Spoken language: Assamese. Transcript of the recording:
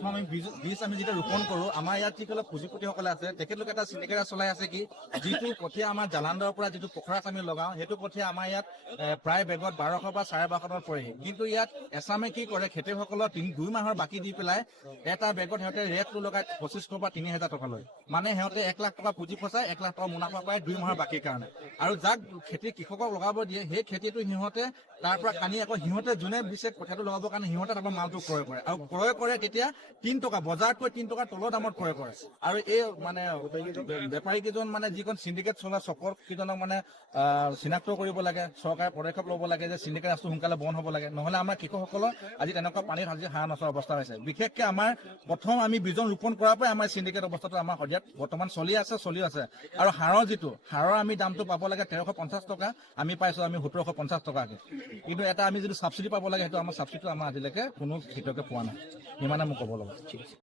প্ৰথম আমি বীজ আমি যেতিয়া ৰোপণ কৰোঁ, আমাৰ ইয়াত যিসকলে পুঁজিপতিসকলে আছে তেখেতলোকে এটা চিন্ডিকেট চলাই আছে কি, যিটো কঠীয়া আমাৰ জালান্দৰৰ পৰা যিটো পখৰাত আমি লগাওঁ, সেইটো কঠীয়া আমাৰ ইয়াত প্ৰায় বেগত 1200 বা 1250 পৰেহি। কিন্তু ইয়াত এছামে কি কৰে, খেতিয়কসকলৰ 2 মাহৰ বাকী দি পেলাই এটা বেগত সিহঁতে ৰেটটো লগাই 2500 বা 3000 টকা লয়। মানে সিহঁতে 1 লাখ টকা পুঁজি ফচাই 1 লাখ টকা মুনাফা পায় 2 মাহৰ বাকীৰ কাৰণে। আৰু যাক কৃষকক লগাব দিয়ে, সেই খেতিটো সিহঁতে তাৰ পৰা কানি আকৌ সিহঁতে যোনে দিছে কঠীয়াটো লগাবৰ কাৰণে সিহঁতে তাৰপৰা মালটো ক্ৰয় কৰে, আৰু ক্ৰয় কৰে তেতিয়া 3 টকা, বজাৰতকৈ 3 টকাৰ তলৰ দামত ক্ৰয় কৰে। আৰু এই মানে বেপাৰী কেইজন মানে যিখন চিণ্ডিকেট চলা চকৰ কেইজনক মানে চিনাক্ত কৰিব লাগে, চৰকাৰে পদক্ষেপ ল'ব লাগে যে চিণ্ডিকেট ৰাজটো সোনকালে বন্ধ হ'ব লাগে, নহ'লে আমাৰ কৃষকসকলৰ আজি তেনেকুৱা পানীত আজি হাঁহ নচৰা অৱস্থা হৈছে। বিশেষকৈ আমাৰ প্ৰথম আমি বীজ ৰোপণ কৰাৰ পৰাই আমাৰ চিণ্ডিকেট অৱস্থাটো আমাৰ সদিয়াত বৰ্তমান চলি আছে। আৰু সাৰৰ আমি দামটো পাব লাগে 1350 টকা, আমি পাইছোঁ আমি 1750 টকাকে। কিন্তু এটা আমি যিটো ছাবচিডি পাব লাগে, সেইটো আমাৰ ছাবচিডিটো আমাৰ আজিলৈকে কোনো খেতিয়কে পোৱা নাই। ইমানে মোক ক'ব লগা।